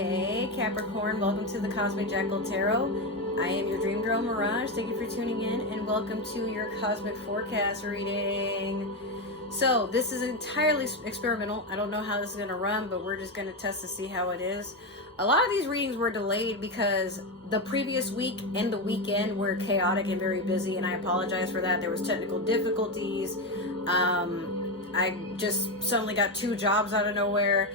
Hey Capricorn, welcome to the Cosmic Jackal Tarot. I am your dream girl Mirage. Thank you for tuning in and welcome to your cosmic forecast reading. So this is entirely experimental. I don't know how this is going to run, but we're just going to test to see how it is. A lot of these readings were delayed because the previous week and the weekend were chaotic and very busy, and I apologize for that. There was technical difficulties. I just suddenly got 2 jobs out of nowhere.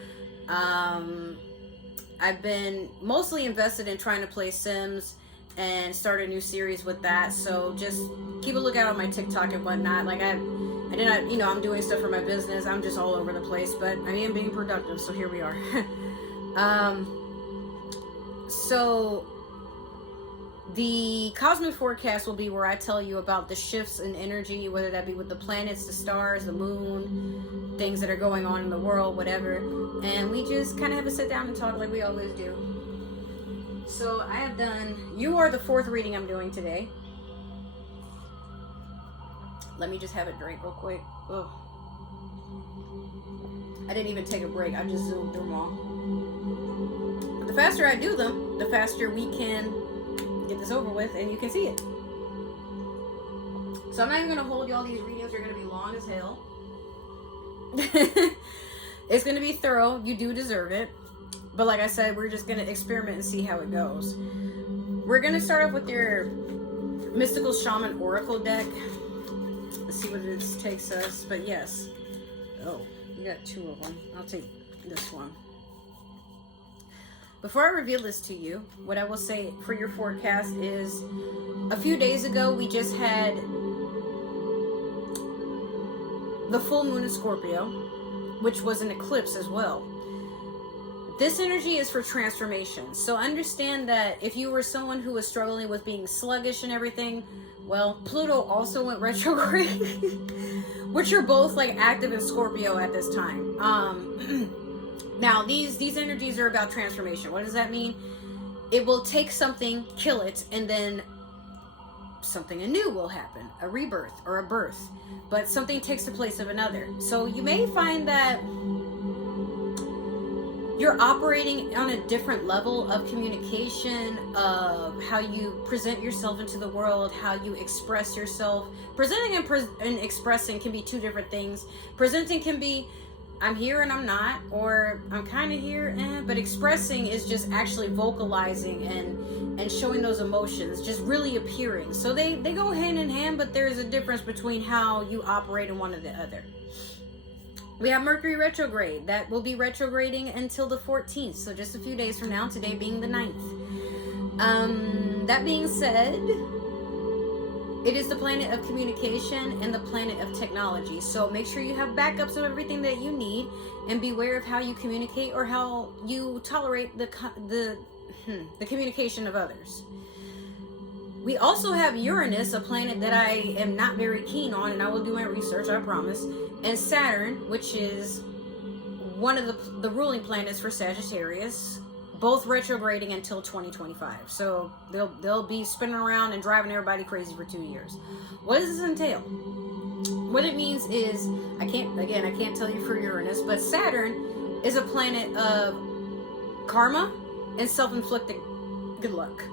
I've been mostly invested in trying to play Sims and start a new series with that, so just keep a lookout on my TikTok and whatnot. Like I'm doing stuff for my business. I'm just all over the place, but I am being productive, so here we are. So the cosmic forecast will be where I tell you about the shifts in energy, whether that be with the planets, the stars, the moon, things that are going on in the world, whatever. And we just kind of have to sit down and talk like we always do. So I have done, you are the 4th reading I'm doing today. Let me just have a drink real quick. Ugh. I didn't even take a break. I just zoomed through them all. But the faster I do them, the faster we can get this over with and you can see it. So I'm not even going to hold y'all. These readings are going to be long as hell. It's going to be thorough. You do deserve it. But like I said, we're just going to experiment and see how it goes. We're going to start off with your Mystical Shaman Oracle deck. Let's see what this takes us. But yes. Oh, you got 2 of them. I'll take this one. Before I reveal this to you, what I will say for your forecast is a few days ago we just had the full moon in Scorpio, which was an eclipse as well. This energy is for transformation. So understand that if you were someone who was struggling with being sluggish and everything, well, Pluto also went retrograde, which are both like active in Scorpio at this time. Now, these energies are about transformation. What does that mean? It will take something, kill it, and then something anew will happen. A rebirth or a birth. But something takes the place of another. So you may find that you're operating on a different level of communication, of how you present yourself into the world, how you express yourself. Presenting and expressing can be 2 different things. Presenting can be, I'm here and I'm not, or I'm kind of here, but expressing is just actually vocalizing and showing those emotions, just really appearing. So they go hand in hand, but there is a difference between how you operate in one or the other. We have Mercury retrograde. That will be retrograding until the 14th, so just a few days from now, today being the 9th. That being said, it is the planet of communication and the planet of technology. So make sure you have backups of everything that you need and beware of how you communicate or how you tolerate the communication of others. We also have Uranus, a planet that I am not very keen on, and I will do my research, I promise. And Saturn, which is one of the ruling planets for Sagittarius, both retrograding until 2025. So they'll be spinning around and driving everybody crazy for 2 years. What does this entail? What it means is, I can't tell you for Uranus, but Saturn is a planet of karma and self-inflicted good luck.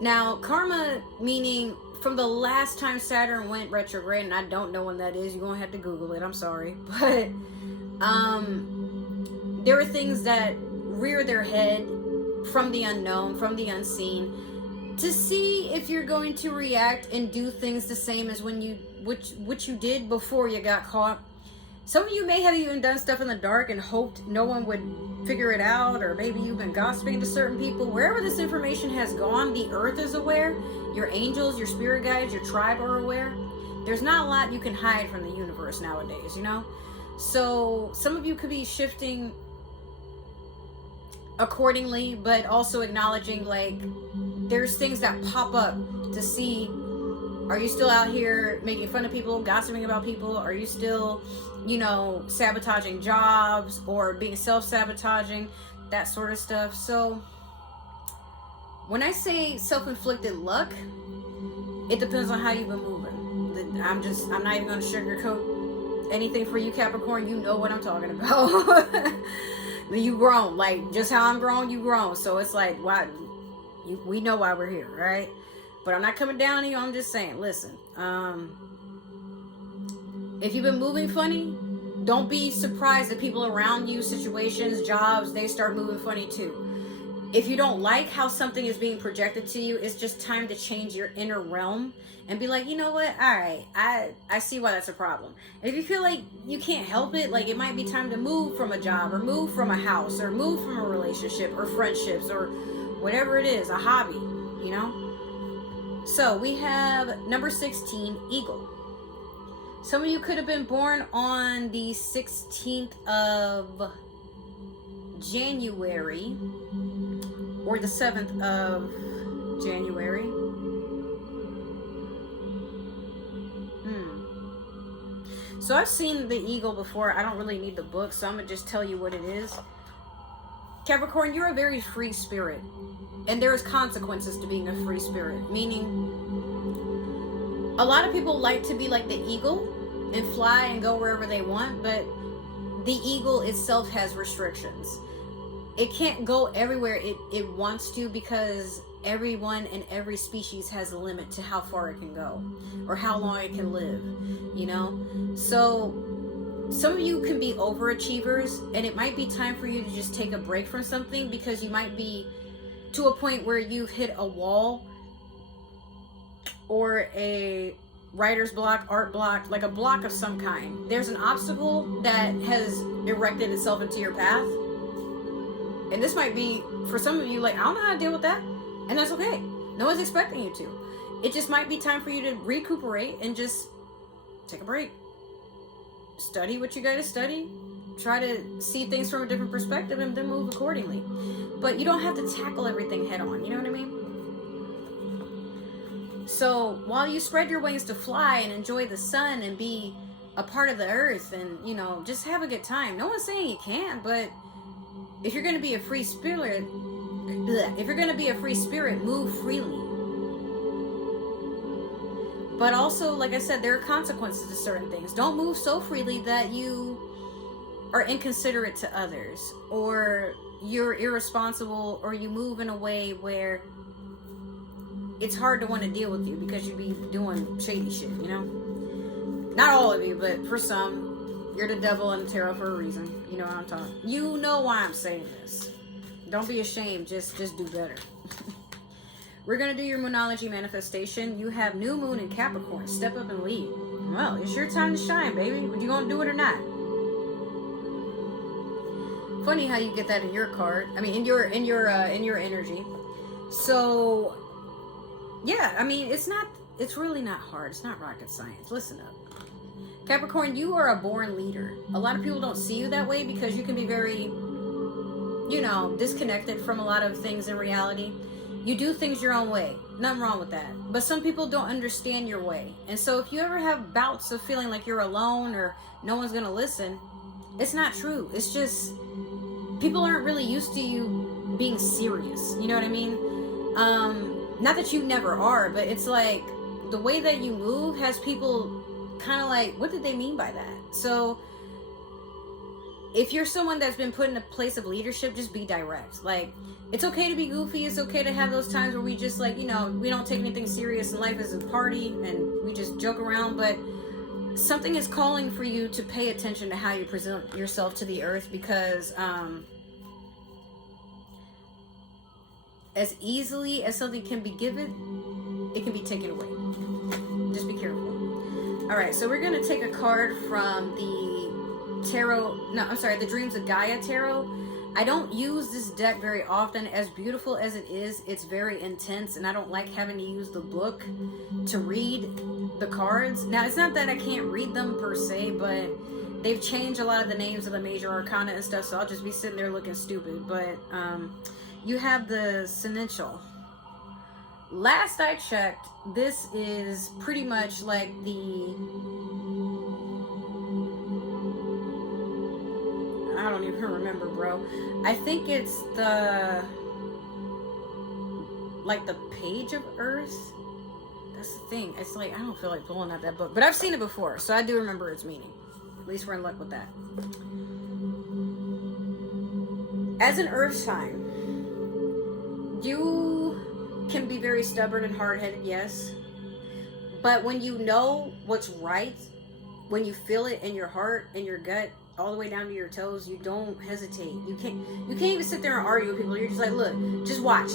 Now, karma meaning from the last time Saturn went retrograde, and I don't know when that is, you're going to have to Google it, I'm sorry. But there are things that rear their head from the unknown, from the unseen, to see if you're going to react and do things the same as when which you did before you got caught. Some of you may have even done stuff in the dark and hoped no one would figure it out, or maybe you've been gossiping to certain people. Wherever this information has gone, the earth is aware. Your angels, your spirit guides, your tribe are aware. There's not a lot you can hide from the universe nowadays, you know? So some of you could be shifting accordingly, but also acknowledging like there's things that pop up to see, are you still out here making fun of people, gossiping about people? Are you still, sabotaging jobs or being self-sabotaging, that sort of stuff? So when I say self-inflicted luck, it depends on how you've been moving. I'm not even going to sugarcoat anything for you, Capricorn. You know what I'm talking about. You grown. Like, just how I'm grown, you grown. So it's like, why? We know why we're here, right? But I'm not coming down on you. I'm just saying, listen. If you've been moving funny, don't be surprised that people around you, situations, jobs, they start moving funny too. If you don't like how something is being projected to you, it's just time to change your inner realm and be like, you know what? All right, I see why that's a problem. And if you feel like you can't help it, like it might be time to move from a job or move from a house or move from a relationship or friendships or whatever it is, a hobby, you know? So we have number 16, Eagle. Some of you could have been born on the 16th of January or the 7th of January. So I've seen the eagle before. I don't really need the book, so I'm going to just tell you what it is. Capricorn, you're a very free spirit. And there's consequences to being a free spirit. Meaning, a lot of people like to be like the eagle and fly and go wherever they want, but the eagle itself has restrictions. It can't go everywhere it wants to, because everyone and every species has a limit to how far it can go or how long it can live, you know? So some of you can be overachievers, and it might be time for you to just take a break from something, because you might be to a point where you've hit a wall or a writer's block, art block, like a block of some kind. There's an obstacle that has erected itself into your path. And this might be, for some of you, like, I don't know how to deal with that. And that's okay. No one's expecting you to. It just might be time for you to recuperate and just take a break. Study what you got to study. Try to see things from a different perspective and then move accordingly. But you don't have to tackle everything head on. You know what I mean? So while you spread your wings to fly and enjoy the sun and be a part of the earth and, you know, just have a good time. No one's saying you can't, but if you're going to be a free spirit, move freely. But also, like I said, there are consequences to certain things. Don't move so freely that you are inconsiderate to others, or you're irresponsible, or you move in a way where it's hard to want to deal with you because you be doing shady shit, you know? Not all of you, but for some. You're the devil in the tarot for a reason. You know what I'm talking. You know why I'm saying this. Don't be ashamed. Just do better. We're going to do your Moonology manifestation. You have new moon in Capricorn. Step up and lead. Well, it's your time to shine, baby. Are you going to do it or not? Funny how you get that in your card. I mean, in your energy. So, yeah, I mean, it's really not hard. It's not rocket science. Listen up. Capricorn, you are a born leader. A lot of people don't see you that way because you can be very, you know, disconnected from a lot of things in reality. You do things your own way. Nothing wrong with that. But some people don't understand your way. And so if you ever have bouts of feeling like you're alone or no one's going to listen, it's not true. It's just people aren't really used to you being serious. You know what I mean? Not that you never are, but it's like the way that you move has people kind of like, what did they mean by that? So if you're someone that's been put in a place of leadership, just be direct. Like, it's okay to be goofy. It's okay to have those times where we just, like, you know, we don't take anything serious in life as a party and we just joke around. But something is calling for you to pay attention to how you present yourself to the earth, because as easily as something can be given, it can be taken away. Just be careful. All right, so we're going to take a card from the the Dreams of Gaia Tarot. I don't use this deck very often. As beautiful as it is, it's very intense, and I don't like having to use the book to read the cards. Now, it's not that I can't read them per se, but they've changed a lot of the names of the major arcana and stuff, so I'll just be sitting there looking stupid. But you have the Seneschal. Last I checked, this is pretty much like I don't even remember, bro. I think it's the Page of Earth. That's the thing. It's like, I don't feel like pulling out that book, but I've seen it before, so I do remember its meaning. At least we're in luck with that. As an earth sign, you can be very stubborn and hard-headed, yes. But when you know what's right, when you feel it in your heart, in your gut, all the way down to your toes, you don't hesitate. You can't even sit there and argue with people. You're just like, look, just watch.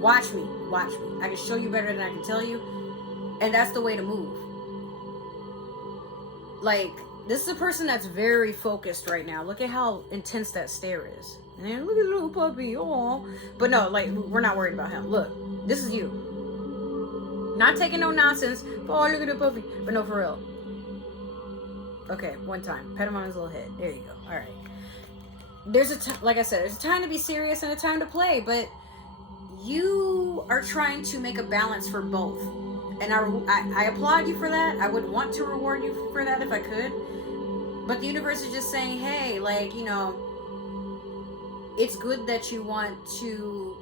Watch me. I can show you better than I can tell you. And that's the way to move. Like, this is a person that's very focused right now. Look at how intense that stare is. And then look at the little puppy. Oh, but no, like, we're not worried about him. Look, this is you. Not taking no nonsense. Oh, look at the puppy. But no, for real. Okay, one time. Pet him on his little head. There you go. All right. There's like I said, there's a time to be serious and a time to play. But you are trying to make a balance for both. And I applaud you for that. I would want to reward you for that if I could. But the universe is just saying, hey, like, you know, it's good that you want to,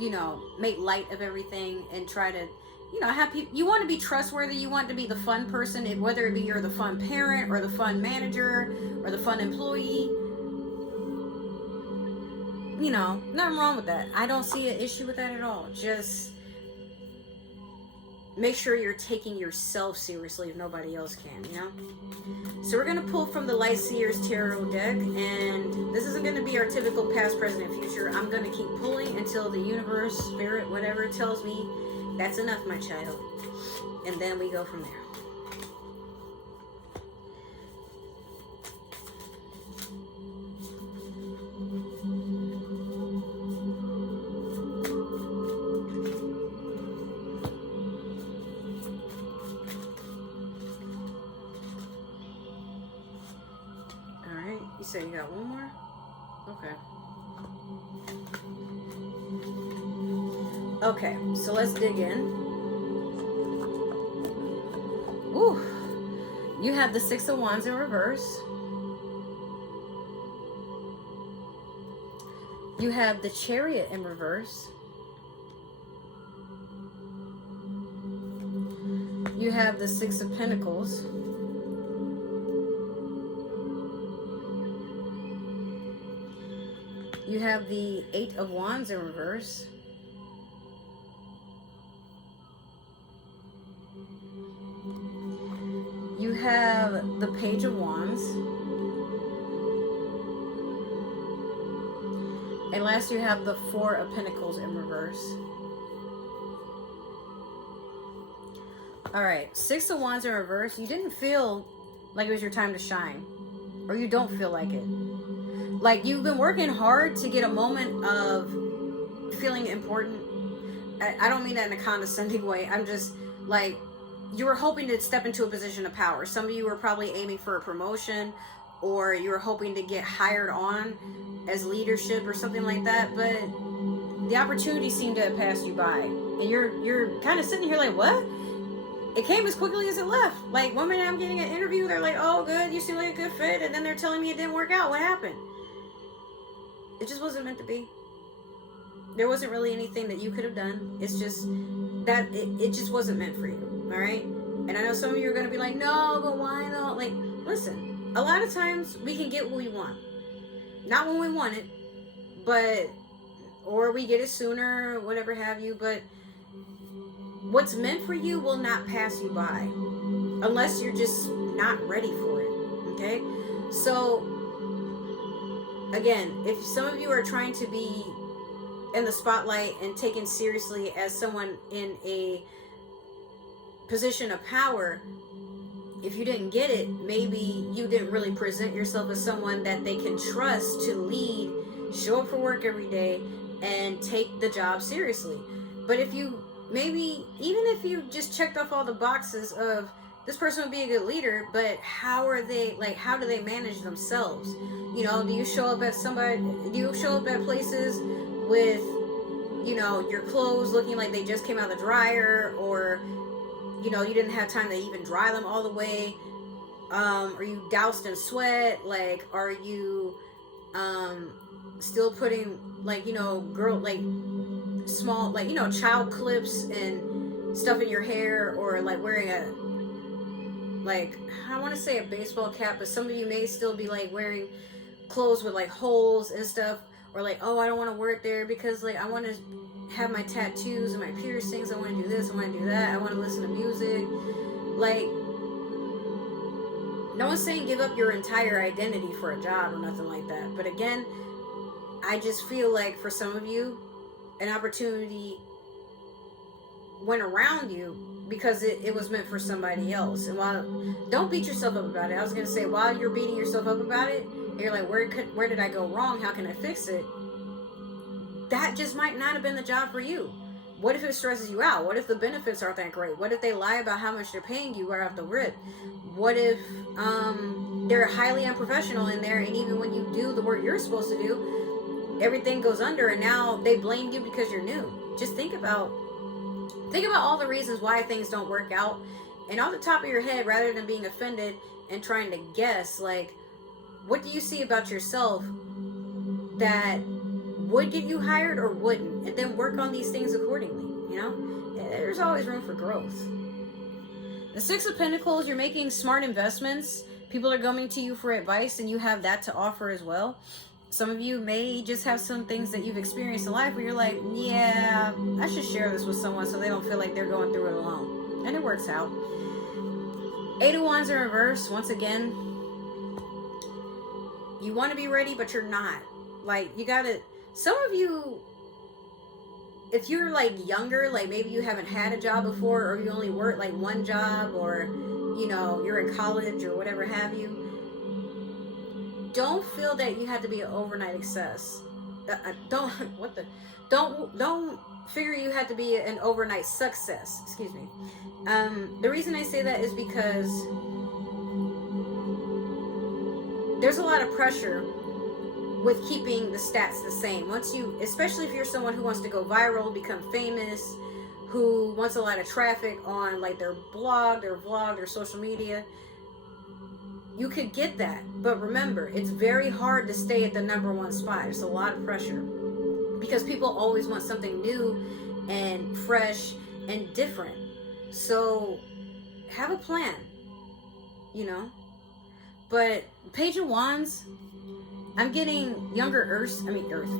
you know, make light of everything and try to, you know, have people, you want to be trustworthy. You want to be the fun person, whether it be you're the fun parent or the fun manager or the fun employee. You know, nothing wrong with that. I don't see an issue with that at all. Just make sure you're taking yourself seriously if nobody else can, you know? So we're going to pull from the Light Seers Tarot deck, and this isn't going to be our typical past, present, and future. I'm going to keep pulling until the universe, spirit, whatever tells me that's enough, my child. And then we go from there. You said you got one more? Okay. Okay, so let's dig in. Ooh. You have the Six of Wands in reverse. You have the Chariot in reverse. You have the Six of Pentacles. You have the Eight of Wands in reverse. You have the Page of Wands. And last you have the Four of Pentacles in reverse. Alright, Six of Wands in reverse. You didn't feel like it was your time to shine. Or you don't feel like it. Like, you've been working hard to get a moment of feeling important. I don't mean that in a condescending way. I'm just, like, you were hoping to step into a position of power. Some of you were probably aiming for a promotion, or you were hoping to get hired on as leadership or something like that. But the opportunity seemed to have passed you by. And you're kind of sitting here like, what? It came as quickly as it left. Like, one minute I'm getting an interview, they're like, oh, good, you seem like a good fit. And then they're telling me it didn't work out. What happened? It just wasn't meant to be. There wasn't really anything that you could have done. It's just that it just wasn't meant for you. All right? And I know some of you are going to be like, no, but why though? Like, listen, a lot of times we can get what we want. Not when we want it, but, or we get it sooner, whatever have you, but what's meant for you will not pass you by unless you're just not ready for it. Okay? So, again, if some of you are trying to be in the spotlight and taken seriously as someone in a position of power, if you didn't get it, maybe you didn't really present yourself as someone that they can trust to lead, show up for work every day, and take the job seriously. But if you, maybe, even if you just checked off all the boxes of this person would be a good leader, but how are they, like, how do they manage themselves? You know, do you show up at places with, you know, your clothes looking like they just came out of the dryer, or, you know, you didn't have time to even dry them all the way? Are you doused in sweat? Like, are you still putting, like, you know, small, like, you know, child clips and stuff in your hair, or like wearing a, like, I want to say a baseball cap, but some of you may still be like wearing clothes with like holes and stuff, or like, oh, I don't want to work there because like I want to have my tattoos and my piercings, I want to do this, I want to do that, I want to listen to music. Like, no one's saying give up your entire identity for a job or nothing like that, but again, I just feel like for some of you, an opportunity went around you because it was meant for somebody else. And while, don't beat yourself up about it. I was going to say, while you're beating yourself up about it, and you're like, where did I go wrong? How can I fix it? That just might not have been the job for you. What if it stresses you out? What if the benefits aren't that great? What if they lie about how much they're paying you right off the rip? What if they're highly unprofessional in there, and even when you do the work you're supposed to do, everything goes under, and now they blame you because you're new? Just think about all the reasons why things don't work out, and off the top of your head, rather than being offended and trying to guess, like, what do you see about yourself that would get you hired or wouldn't, and then work on these things accordingly. You know, there's always room for growth. The Six of Pentacles, you're making smart investments. People are coming to you for advice, and you have that to offer as well. Some of you may just have some things that you've experienced in life where you're like, yeah, I should share this with someone so they don't feel like they're going through it alone. And it works out. Eight of Wands in reverse. Once again, you want to be ready, but you're not. Like, you gotta, some of you, if you're like younger, like maybe you haven't had a job before, or you only work like one job, or, you know, you're in college or whatever have you, don't feel that you have to be an overnight success. Don't figure you have to be an overnight success. Excuse me. The reason I say that is because there's a lot of pressure with keeping the stats the same. Once you, especially if you're someone who wants to go viral, become famous, who wants a lot of traffic on like their blog, their vlog, their social media, you could get that. But remember, it's very hard to stay at the #1 spot. It's a lot of pressure because people always want something new and fresh and different. So have a plan, you know. But Page of Wands, I'm getting younger Earth,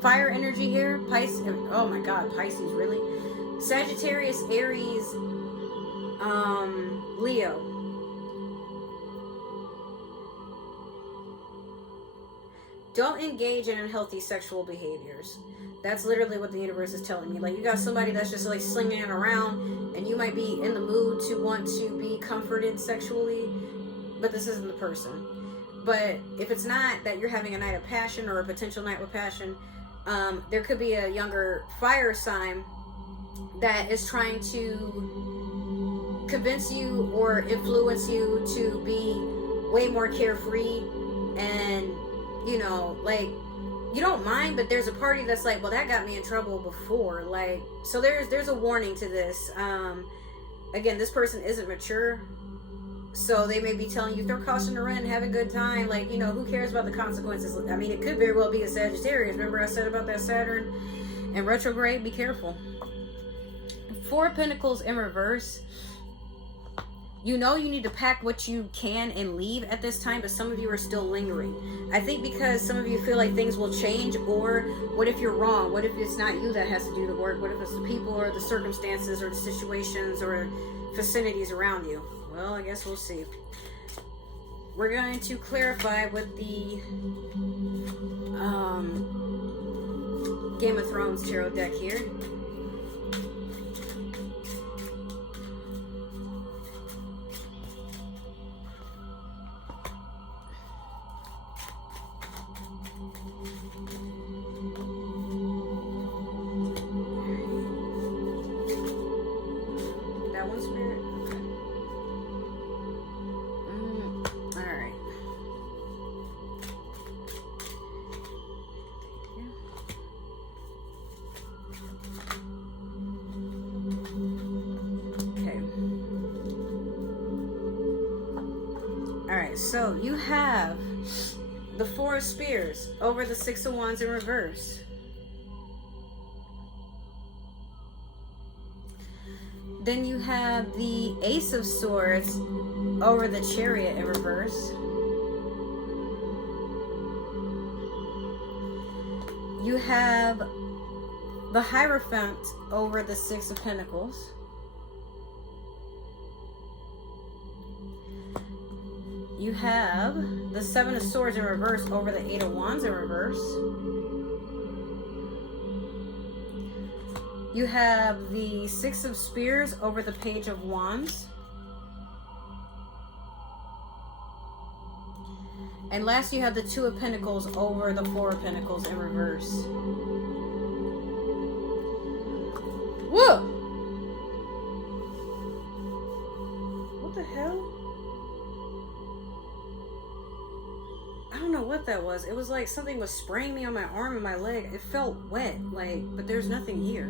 fire energy here. Pisces, oh my God, Pisces, really? Sagittarius, Aries, Leo. Don't engage in unhealthy sexual behaviors. That's literally what the universe is telling me. Like, you got somebody that's just like slinging it around, and you might be in the mood to want to be comforted sexually, but this isn't the person. But if it's not that you're having a night of passion or a potential night with passion, there could be a younger fire sign that is trying to convince you or influence you to be way more carefree, and, you know, like, you don't mind, but there's a party that's like, well, that got me in trouble before. Like, so there's a warning to this. Again, this person isn't mature, so they may be telling you, throw caution to run, have a good time. Like, you know, who cares about the consequences? I mean, it could very well be a Sagittarius. Remember I said about that Saturn in retrograde? Be careful. Four of Pentacles in reverse. You know you need to pack what you can and leave at this time, but some of you are still lingering. I think because some of you feel like things will change, or what if you're wrong? What if it's not you that has to do the work? What if it's the people or the circumstances or the situations or vicinities around you? Well, I guess we'll see. We're going to clarify with the Game of Thrones tarot deck here. That one, Spirit? Okay. Alright. Okay. Alright, so you have the Four of Spears over the Six of Wands in reverse. Then you have the Ace of Swords over the Chariot in reverse. You have the Hierophant over the Six of Pentacles. You have the Seven of Swords in reverse over the Eight of Wands in reverse. You have the Six of Spears over the Page of Wands. And last, you have the Two of Pentacles over the Four of Pentacles in reverse. Whoa! What the hell? I don't know what that was. It was like something was spraying me on my arm and my leg. It felt wet, like, but there's nothing here.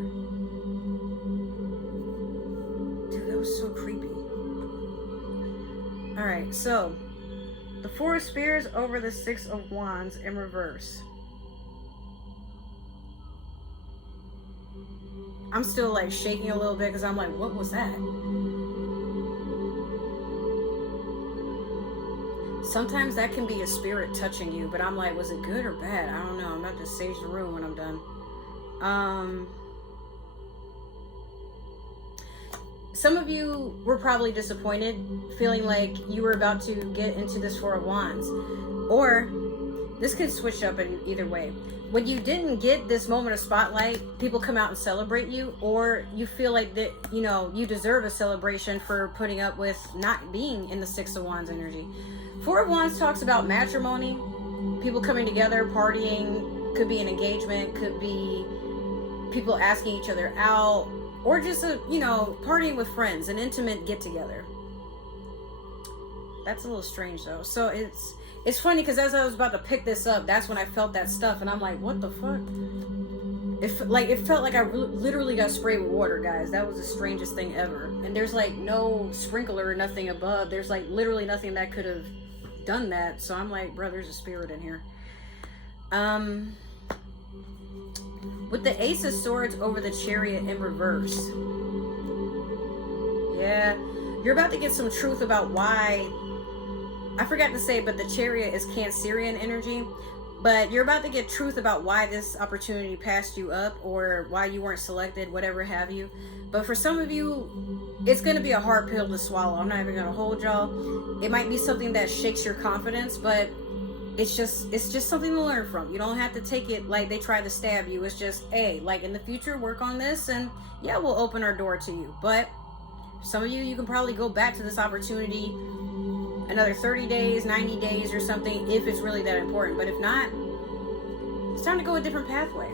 Dude, that was so creepy. Alright, so the Four of Spears over the Six of Wands in reverse. I'm still like shaking a little bit because I'm like, what was that? Sometimes that can be a spirit touching you, but I'm like, was it good or bad? I don't know. I'm about to sage the room when I'm done. Some of you were probably disappointed, feeling like you were about to get into this Four of Wands. Or, this could switch up in either way. When you didn't get this moment of spotlight, people come out and celebrate you, or you feel like that, you know, you deserve a celebration for putting up with not being in the Six of Wands energy. Four of Wands talks about matrimony, people coming together, partying, could be an engagement, could be people asking each other out, or just a, you know, partying with friends, an intimate get-together. That's a little strange though. So it's funny because as I was about to pick this up, that's when I felt that stuff, and I'm like, what the fuck? It felt like I literally got sprayed with water, guys. That was the strangest thing ever. And there's like no sprinkler or nothing above. There's like literally nothing that could have done that. So I'm like, bro, there's a spirit in here. With the Ace of Swords over the Chariot in reverse. Yeah, you're about to get some truth about why. I forgot to say, but the Chariot is Cancerian energy. But you're about to get truth about why this opportunity passed you up, or why you weren't selected, whatever have you. But for some of you, it's going to be a hard pill to swallow. I'm not even going to hold y'all. It might be something that shakes your confidence, but it's just something to learn from. You don't have to take it like they tried to stab you. It's just, hey, like in the future, work on this, and yeah, we'll open our door to you. But some of you, you can probably go back to this opportunity another 30 days, 90 days or something, if it's really that important. But if not, it's time to go a different pathway.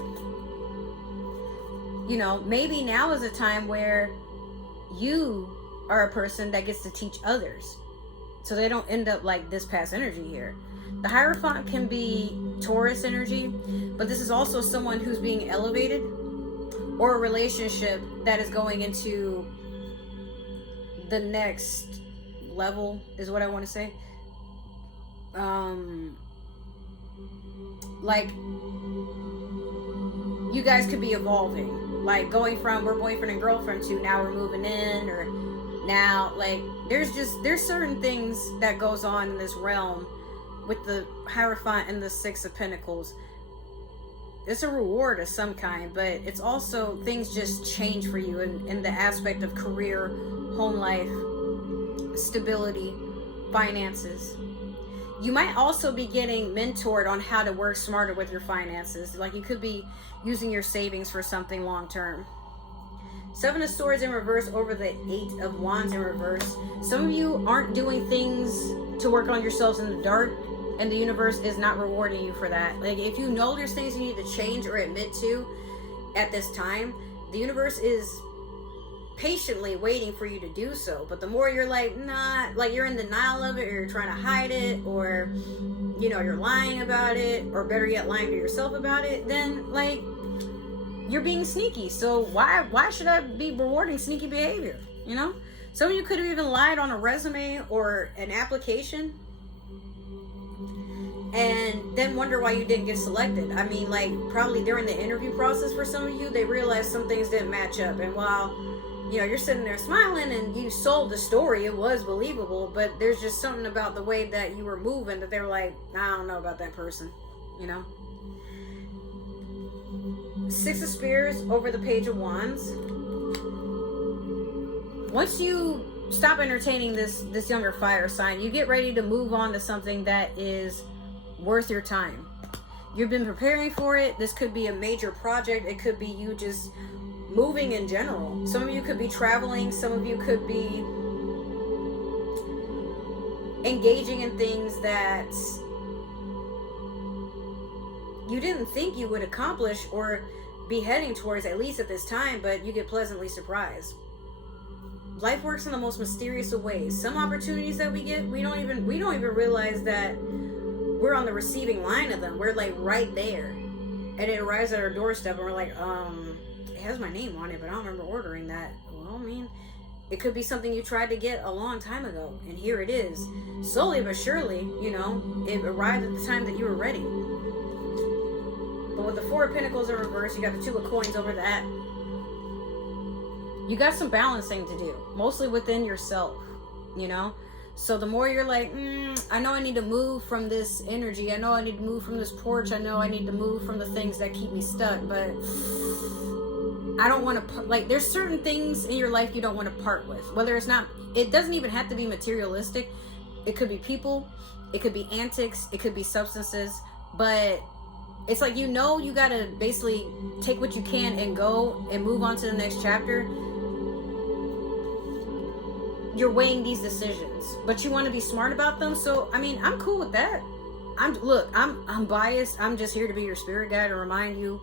You know, maybe now is a time where you are a person that gets to teach others, so they don't end up like this past energy here. The Hierophant can be Taurus energy, but this is also someone who's being elevated, or a relationship that is going into the next level, is what I want to say. Like, you guys could be evolving, like going from we're boyfriend and girlfriend to now we're moving in, or now, like, there's certain things that goes on in this realm with the Hierophant and the Six of Pentacles. It's a reward of some kind, but it's also things just change for you in the aspect of career, home life, stability, finances. You might also be getting mentored on how to work smarter with your finances. Like, you could be using your savings for something long term. Seven of Swords in reverse over the Eight of Wands in reverse. Some of you aren't doing things to work on yourselves in the dark, and the universe is not rewarding you for that. Like, if you know there's things you need to change or admit to at this time, the universe is patiently waiting for you to do so. But the more you're like, nah, like you're in denial of it, or you're trying to hide it, or, you know, you're lying about it, or better yet, lying to yourself about it, then like you're being sneaky. So why should I be rewarding sneaky behavior? You know, some of you could have even lied on a resume or an application, and then wonder why you didn't get selected. I mean, like, probably during the interview process for some of you, they realized some things didn't match up. And while, you know, you're sitting there smiling and you sold the story, it was believable, but there's just something about the way that you were moving that they were like, I don't know about that person, you know? Six of Spears over the Page of Wands. Once you stop entertaining this younger fire sign, you get ready to move on to something that is worth your time. You've been preparing for it. This could be a major project. It could be you just moving in general. Some of you could be traveling. Some of you could be engaging in things that you didn't think you would accomplish or be heading towards, at least at this time, but you get pleasantly surprised. Life works in the most mysterious of ways. Some opportunities that we get, we don't even realize that we're on the receiving line of them. We're like right there, and it arrives at our doorstep, and we're like, it has my name on it, but I don't remember ordering that. Well, I mean, it could be something you tried to get a long time ago, and here it is. Slowly but surely, you know, it arrived at the time that you were ready. But with the Four of Pentacles in reverse, you got the Two of Coins over that. You got some balancing to do, mostly within yourself, you know? So the more you're like, I know I need to move from this energy. I know I need to move from this porch. I know I need to move from the things that keep me stuck. But I don't want to, like, there's certain things in your life you don't want to part with. Whether it's not, it doesn't even have to be materialistic. It could be people. It could be antics. It could be substances. But it's like, you know, you got to basically take what you can and go and move on to the next chapter. You're weighing these decisions, but you want to be smart about them. So, I mean, I'm cool with that. I'm biased. I'm just here to be your spirit guide to remind you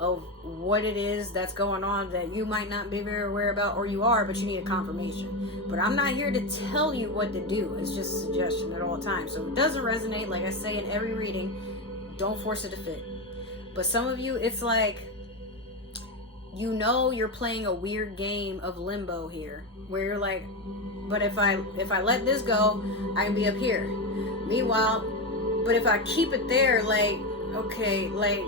of what it is that's going on that you might not be very aware about, or you are, but you need a confirmation. But I'm not here to tell you what to do. It's just a suggestion at all times. So if it doesn't resonate, like I say in every reading, don't force it to fit. But some of you, it's like, you know, you're playing a weird game of limbo here, where you're like, but if I let this go, I can be up here. Meanwhile, but if I keep it there, like, okay, like,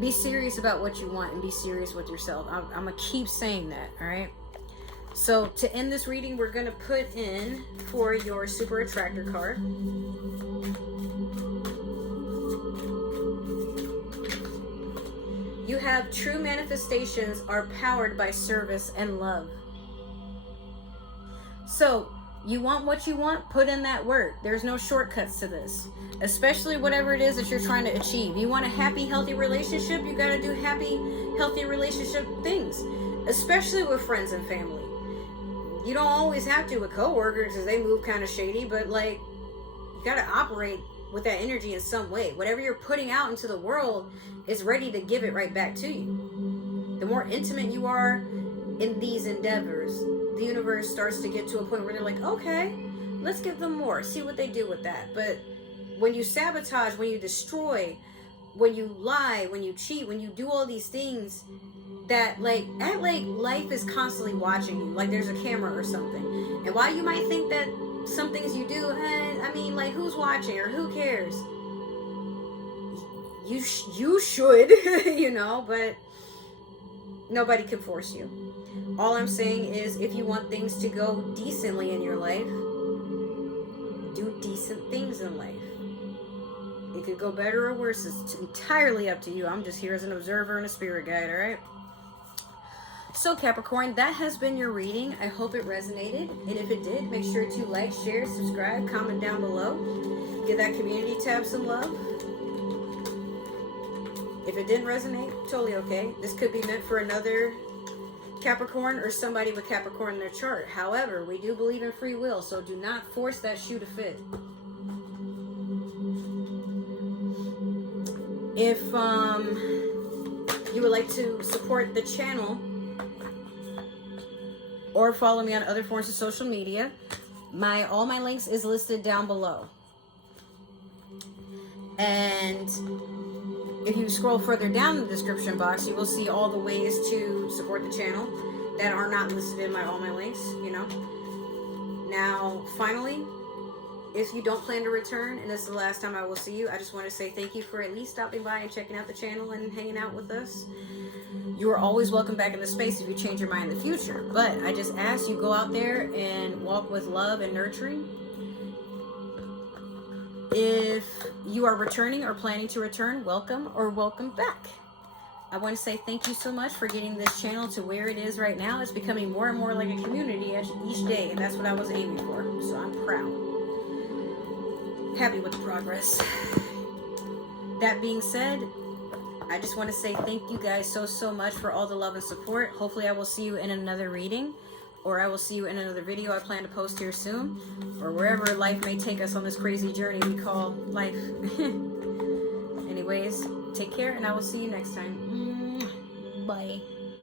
be serious about what you want and be serious with yourself. I'm gonna keep saying that, all right? So to end this reading, we're gonna put in for your Super Attractor card. You have true manifestations are powered by service and love. So you want what you want, put in that work. There's no shortcuts to this, especially whatever it is that you're trying to achieve. You want a happy, healthy relationship, you got to do happy, healthy relationship things, especially with friends and family. You don't always have to with coworkers because they move kind of shady, but like, you got to operate with that energy in some way. Whatever you're putting out into the world is ready to give it right back to you. The more intimate you are in these endeavors, the universe starts to get to a point where they're like, okay, let's give them more, see what they do with that. But when you sabotage, when you destroy, when you lie, when you cheat, when you do all these things that act like life is constantly watching you, like there's a camera or something. And while you might think that some things you do, I mean, like, who's watching or who cares? You should, you know, but nobody can force you. All I'm saying is, if you want things to go decently in your life, do decent things in life. It could go better or worse. It's entirely up to you. I'm just here as an observer and a spirit guide, all right? So Capricorn, that has been your reading. I hope it resonated. And if it did, make sure to like, share, subscribe, comment down below. Give that community tab some love. If it didn't resonate, totally okay. This could be meant for another Capricorn or somebody with Capricorn in their chart. However, we do believe in free will, so do not force that shoe to fit. If you would like to support the channel or follow me on other forms of social media, all my links is listed down below. And if you scroll further down in the description box, you will see all the ways to support the channel that are not listed in all my links, you know. Now, finally, if you don't plan to return, and this is the last time I will see you, I just want to say thank you for at least stopping by and checking out the channel and hanging out with us. You are always welcome back in the space if you change your mind in the future. But I just ask you go out there and walk with love and nurturing. If you are returning or planning to return, welcome or welcome back. I want to say thank you so much for getting this channel to where it is right now. It's becoming more and more like a community each day, and that's what I was aiming for. So I'm proud. Happy with the progress. That being said, I just want to say thank you guys so much for all the love and support. Hopefully I will see you in another reading, or I will see you in another video I plan to post here soon, or wherever life may take us on this crazy journey we call life. Anyways, take care, and I will see you next time. Bye.